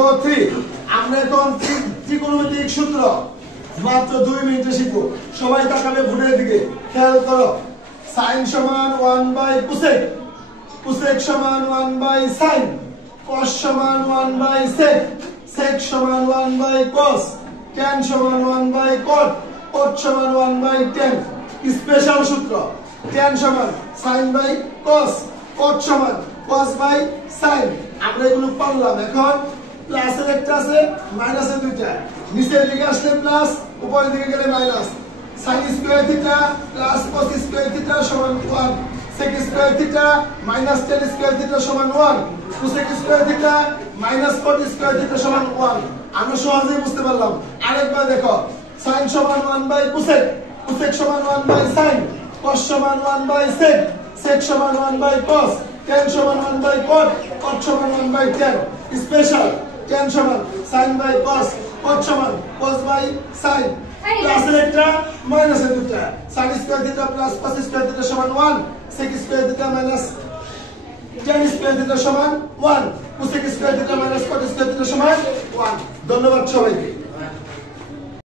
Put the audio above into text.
গো 3 আমরা এখন ত্রিকোণমিতিক সূত্র মাত্র 2 মিনিটে শিখবো সবাই তাকাবে বোর্ডের দিকে খেয়াল করো sin সমান 1 cosec cosec সমান 1 sin cos সমান 1 sec sec সমান 1 cos tan সমান 1 cot cot সমান 1 tan স্পেশাল সূত্র tan সমান sin cos cot সমান cos sin আমরা এগুলো পারলাম এখন প্লাসের একটা আছে মাইনাসের দুইটা নিচের দিকে আসলে প্লাস উপরের দিকে গেলে minus sin square theta plus cos square theta সমান 1 sec square theta minus tan square theta সমান 1 cosec square theta minus cot square theta সমান 1 আমরা সহজেই বুঝতে পারলাম আরেকবার দেখো sin সমান 1 cosec cosec সমান 1 sin cos সমান 1 sec sec সমান 1 cos tan সমান 1 cot cot সমান 1 tan স্পেশাল tan সমান sin cos cot সমান cos sin প্লাসের একটা মাইনাসের দুটো sin square theta plus cos square theta সমান 1 sec square theta minus tan square theta সমান 1 cosec square theta minus cot square theta সমান 1 ধন্যবাদ সবাইকে।